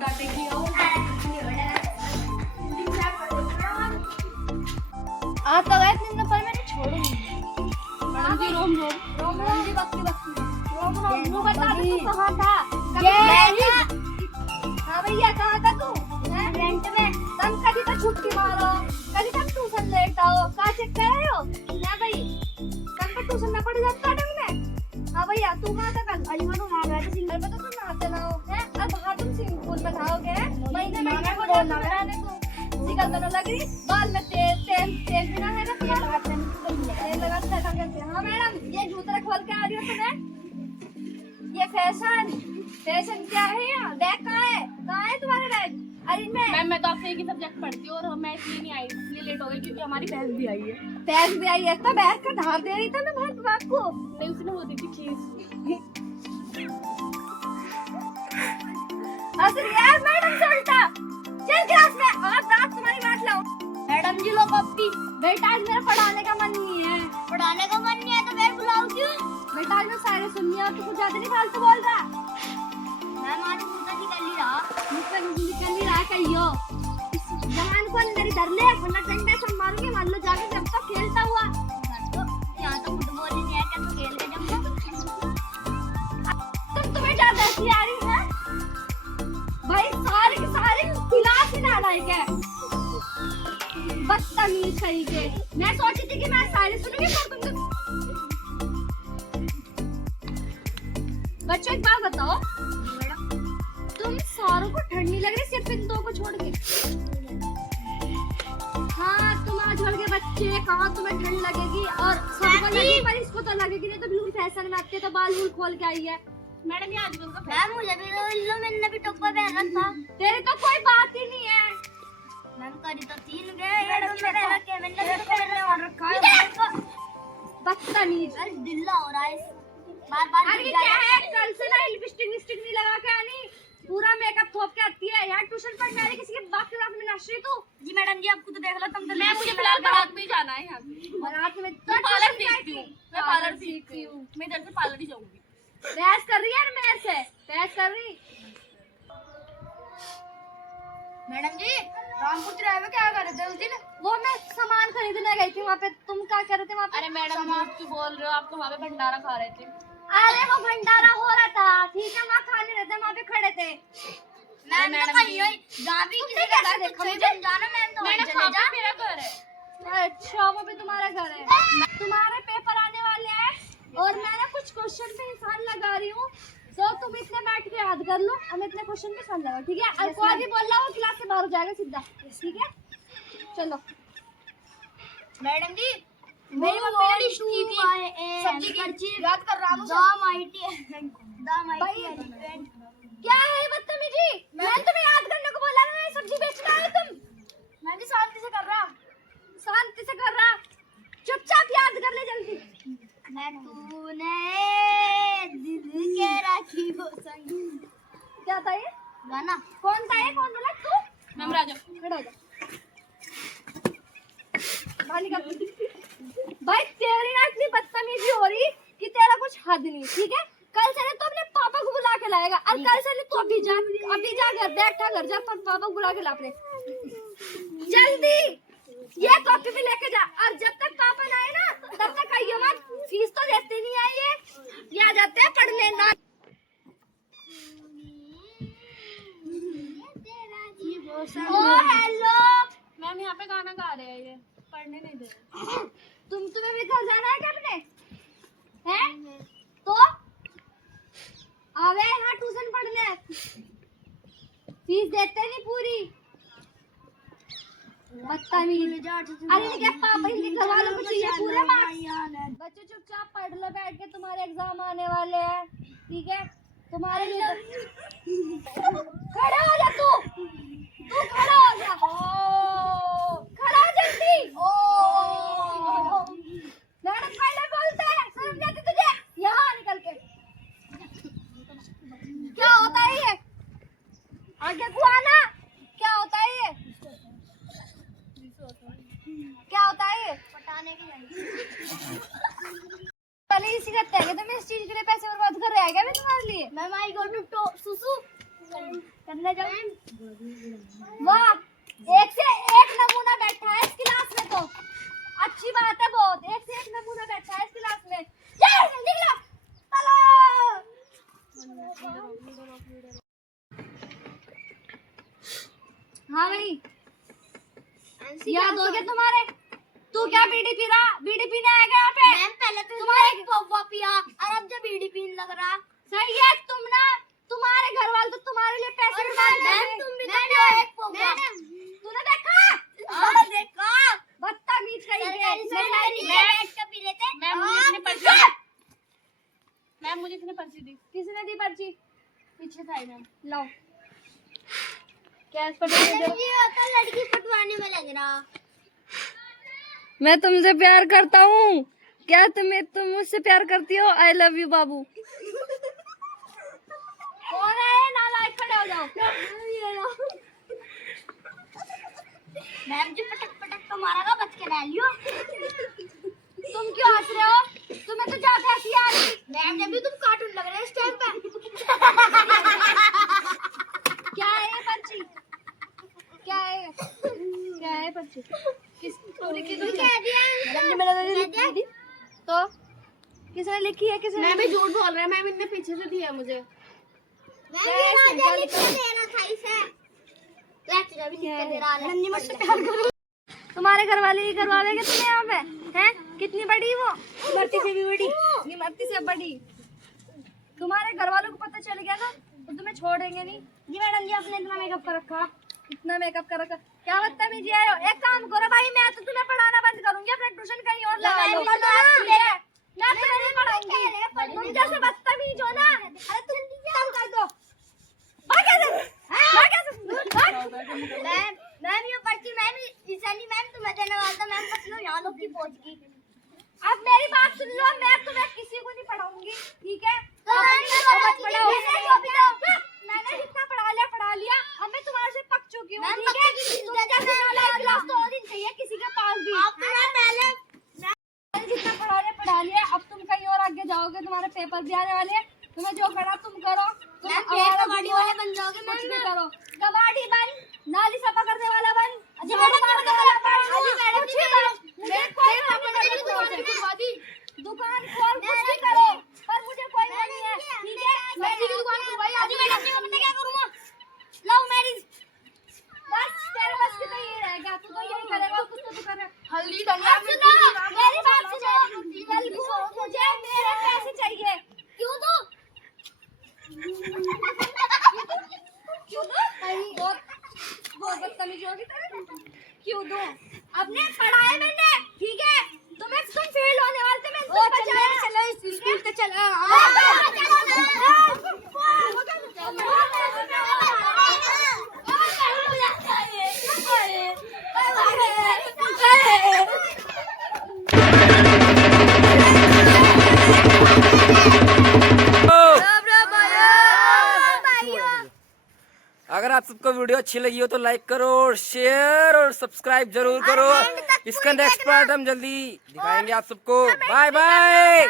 डांटेगी और आप तो गए थे पर मैंने छोड़ूंगी। मैडम जी रोम रोम रोम रोम जी वक्ती रोम रोम तू बता दे तू कहाँ था? हाँ भैया कहाँ था तू? रेंट में तुम कभी तो छुट्टी मारो कभी तक ट्यूशन लेट आओ कहाँ चेक कर रहे हो ना भाई तुम तो ट्यूशन में पढ़ जाता तुमने। हाँ भैया तू कहाँ था कल? अरे मैं नहा रहा था सिंगर पे तो तुम नहाते ना हो हैं अब बाहर तुम स्विमिंग पूल में नहाओगे महीने महीने को जाना नहाने को सिकल तो लग रही बाल में तेल तेल तेल भी ना है ना तेल लगाते हैं हाँ मैडम ये जूता खोल के आ रही हो तुम्हें ये फैशन क्या है यहाँ बैग कहाँ है तुम्हारे बैग? अरे मैं तो आपसे एक ही सब्जेक्ट पढ़ती हूँ और मैं इसलिए नहीं आई इसलिए लेट हो गई क्योंकि हमारी बहन भी आई है। बैग भी आई है तो बैग का धार दे रही था ना भाई तुम आपको नहीं उसने वो दी थी खीस। असली यार मैडम से उल्टा चल क्लास में आज रात तुम्हारी बात लाओ। मैडम जी लो कॉपी बेटा आज मेरा पढ़ाने का मन नहीं है। पढ़ाने का मन नहीं है तो मैं बुलाऊं क्यों? बेटा आज मैं सारे सुननी और तू कुछ ज्यादा नहीं फालतू बोल रहा। मैम आज मुझे निकल नहीं रहा कहियो जहान को अंदर इधर ले वरना डंडे से मारूंगी मान लो जाके जब तक खेलता हुआ यहाँ तो फुटबॉल ही नहीं है क्या तो खेल के जब तुम्हें ज्यादा ऐसी आ रही है भाई सारी की सारी क्लास ही नालायक है बदतमीज कहीं के। मैं सोची थी कि मैं सारी सुनूंगी पर तुम बच्चों एक बात बताओ तुम सारों को ठंड नहीं लग रही सिर्फ इन दो को छोड़ के? हाँ तुम आज छोड़ के बच्चे कहाँ तुम्हें ठंड लगेगी और सबको लगेगी पर इसको तो लगेगी नहीं तो बिल्कुल फैशन में आती है तो बाल वूल खोल के आई है। मैडम ये आजकल का मैम मुझे भी लो मैंने भी टोपा पहन रखा था। तेरे तो कोई बात ही नहीं है। मैम करी तो तीन गए मैंने और रखा है बदतमीज अरे दिल्ला हो रहा है बार-बार। अरे क्या है कल से ना लिपस्टिक विस्टिक नहीं लगा के आनी पूरा मेकअप थोप के आती है यार ट्यूशन पढ़ने वाली किसी के बाप के साथ में नशरी तू। जी मैडम जी आपको तो देख लो तुम तो मैं मुझे फिलहाल बारात में जाना है यहाँ बारात में मैं पार्लर सीखती हूँ मैं पार्लर सीखती हूँ मैं इधर से पार्लर ही जाऊंगी। बहस कर रही है यार मेरे से बहस कर रही। मैडम जी रामपुर ड्राइव में क्या कर रहे थे उस दिन? वो मैं सामान खरीदने गई थी वहाँ पे तुम क्या कर रहे थे वहाँ पे? अरे मैडम आप क्यों बोल रहे हो आप तो वहाँ पे भंडारा खा रहे थे। अरे वो भंडारा हो रहा था ठीक है वहाँ खाने रहते वहाँ पे खड़े थे। मैम तो कहीं जहाँ भी किसी का घर देखो जाना मैम तो मैडम चले जा। मेरा घर है। अच्छा वो भी तुम्हारा घर है। तुम्हारे पेपर आने वाले हैं और मैं ना कुछ क्वेश्चन पे निशान लगा रही हूँ तो तुम इतने बैठ के याद कर लो हम इतने क्वेश्चन पे निशान लगाओ ठीक है? आपको आगे बोल रहा हूँ क्लास से बाहर हो जाएगा सीधा ठीक है? चलो मैडम जी मेरी मम्मी ने लिस्ट की थी सब्जी की याद कर रहा हूँ क्या है बदतमीजी? मैंने तुम्हें याद करने को बोला ना सब्जी बेचना है तुम। मैं भी शांति से कर रहा चुपचाप याद कर ले जल्दी। मैं तूने दिल के राखी वो संग क्या था ये गाना कौन था ये कौन बोला तू? मैम राजा खड़ा हो जा भाई तेरी ना इतनी बदतमीजी हो रही कि तेरा कुछ हद नहीं ठीक है? कल से तो अपने पापा को बुला के लाएगा और कल से तू अभी जा घर बैठा घर जा पापा को बुला के ला अपने जल्दी ये कॉपी भी लेके जा और जब तक पापा ना आए ना तब तक आइयो मत फीस तो देते नहीं है ये आ जाते हैं पढ़ने ना। ओ हेलो मैम यहाँ पे गाना गा रहे हैं ये पढ़ने नहीं दे रहे। तुम्हें भी घर जाना है क्या अपने हैं तो आवे यहाँ ट्यूशन पढ़ने फीस देते नहीं पूरी बदतमीज। अरे नहीं क्या पापा इनके घर वालों को चाहिए पूरे मार्क्स। बच्चे चुपचाप पढ़ लो बैठ के तुम्हारे एग्जाम आने वाले हैं ठीक है? तुम्हारे लिए खड़ा हो जा तू खड़ा हो जा खड़ा हो जल्दी। मैडम पहले बोलते हैं समझ जाती तुझे यहाँ निकल के क्या होता है ये आगे को आना क्या होता है ये क्या होता है ये पटाने की पहले इसी करते हैं तुम इस चीज के लिए पैसे बर्बाद कर रहे हैं क्या मैं तुम्हारे लिए? मैम आई गो टू सुसु करने जाओ। वाह, एक से एक नमूना बैठा है इस क्लास में, तो अच्छी बात है बहुत। एक से एक नमूना बैठा है इस क्लास में। निकलो, चलो। हाँ भाई, याद हो गया तुम्हारे? तू क्या बीड़ी पी रहा? बीड़ी पीने आएगा यहाँ पे? मैम पहले तो तुम्हारे पौवा पिया और अब जो बीड़ी पीने लग रहा। सही है, तुम ना, तुम्हारे घर वाले तो तुम्हारे लिए पैसे निकालते हैं। तुम भी तूने देखा? हाँ देखा। बदतमीज कहीं मैम मुझे इसने पर्ची दी। किसने दी पर्ची? पीछे था मैम। लो, कैश लड़की पटवाने में लग रहा। मैं तुमसे प्यार करता हूँ। क्या तुम मुझसे प्यार करती हो? आई लव यू बाबू। कौन है? नालायक, खड़े हो जाओ। मैम जी पटक पटक तो मारा, बच के रह लियो। तुम क्यों हंस रहे हो? तुम्हें तो ज्यादा हंसी आ रही। मैम जब भी तुम कार्टून लग रहे हो इस टाइम पे। क्या है ये पर्ची? क्या है? क्या है पर्ची? तो किसने लिखी है? किसने? मैम भी झूठ बोल रहे हैं मैम, इनने पीछे से दिया मुझे। तुम्हारे घर वाले ही करवावे तुम्हें यहाँ पे हैं? कितनी बड़ी वो? इमरती से भी बड़ी। इमरती से बड़ी। तुम्हारे घर वालों को पता चल गया ना तो तुम्हें छोड़ेंगे नहीं। जी मैडम जी, आपने इतना मेकअप कर रखा, इतना मेकअप कर रखा, क्या बदतमीजी है। एक काम करो भाई, मैं तो तुम्हें पढ़ाना बंद करूंगी, अपना ट्यूशन कहीं और लगा लो। मैं तुम्हें नहीं पढ़ाऊंगी। तुम जैसे बदतमीज हो ना, अरे तुम कम कर दो। मैम ये पर्ची मैम ईशानी मैम तुम्हें देने वाला था। मैम बस लो, यहाँ लोग की पहुंच गई। अब मेरी बात सुन लो, मैं तुम्हें किसी को नहीं पढ़ाऊंगी, ठीक है? मैंने जितना पढ़ा लिया। अब मैं तुम्हारे से पक चुकी हूँ, ठीक है? तुम जैसे नालायक तो और दिन चाहिए किसी के पास भी। मैंने जितना पढ़ा लिया। अब तुम कहीं और आगे जाओगे, तुम्हारे पेपर भी आने वाले हैं। तुम्हें जो करना तुम करो। तुम कबाड़ी वाले बन जाओगे। कुछ भी करो, कबाड़ी बन, नाली सफा करने वाला बन, दुकान खोल, कुछ भी करो, पर मुझे कोई नहीं है, ठीक है? क्या करूँगा? Love marriage. बस तेरे बस की तो ये रह गया, तू तो यही करेगा, कुछ तो तू कर रहा है। हल्दी धनिया मेरी बात सुनो, मुझे मेरे पैसे चाहिए। क्यों दो? बहुत बदतमीज होगी तेरे। क्यों दो? अपने पढ़ाए मैंने, ठीक है? तुम फेल होने वाले थे, मैं तुम्हें बचाया। चलो स्कूल पे चला। अगर आप सबको वीडियो अच्छी लगी हो तो लाइक करो और शेयर और सब्सक्राइब जरूर करो। इसका नेक्स्ट पार्ट हम जल्दी दिखाएंगे आप सबको। Bye bye.